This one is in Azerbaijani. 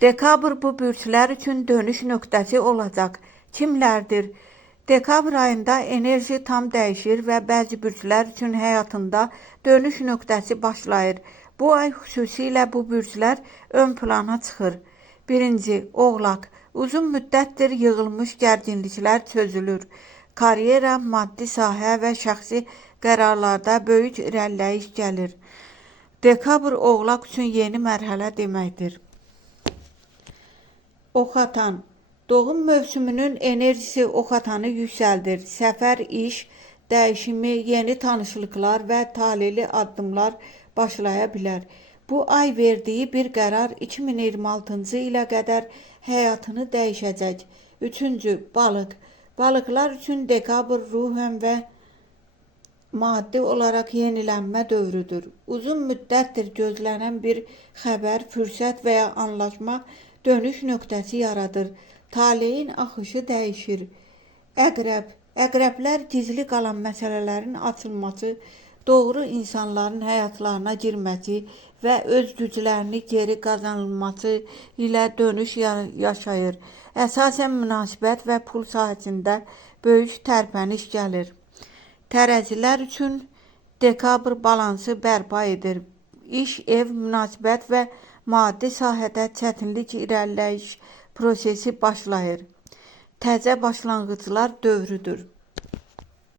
Dekabr bu bürclər üçün dönüş nöqtəsi olacaq. Kimlərdir? Dekabr ayında enerji tam dəyişir və bəzi bürclər üçün həyatında dönüş nöqtəsi başlayır. Bu ay xüsusilə bu bürclər ön plana çıxır. 1. Oğlaq. Uzun müddətdir yığılmış gərginliklər çözülür. Karyera, maddi sahə və şəxsi qərarlarda böyük irəliləyiş gəlir. Dekabr Oğlaq üçün yeni mərhələ deməkdir. Oxatan. Doğum mövsümünün enerjisi oxatanı yüksəldir. Səfər, iş, dəyişimi, yeni tanışlıqlar və talihli addımlar başlaya bilər. Bu ay verdiyi bir qərar 2026-cı ilə qədər həyatını dəyişəcək. 3. Balıq. Balıqlar üçün dekabr ruhən və maddi olaraq yenilənmə dövrüdür. Uzun müddətdir gözlənən bir xəbər, fürsət və ya anlaşma dönüş nöqtəsi yaradır. Taleyin axışı dəyişir. Əqrəb. Əqrəblər gizli qalan məsələlərin açılması, doğru insanların həyatlarına girməsi və öz güclərini geri qazanılması ilə dönüş yaşayır. Əsasən münasibət və pul sahəsində böyük tərpəniş gəlir. Tərəzilər üçün dekabr balansı bərpa edir. İş, ev, münasibət və maddi sahədə çətinlik irəliləyiş prosesi başlayır. Təzə başlanğıclar dövrüdür.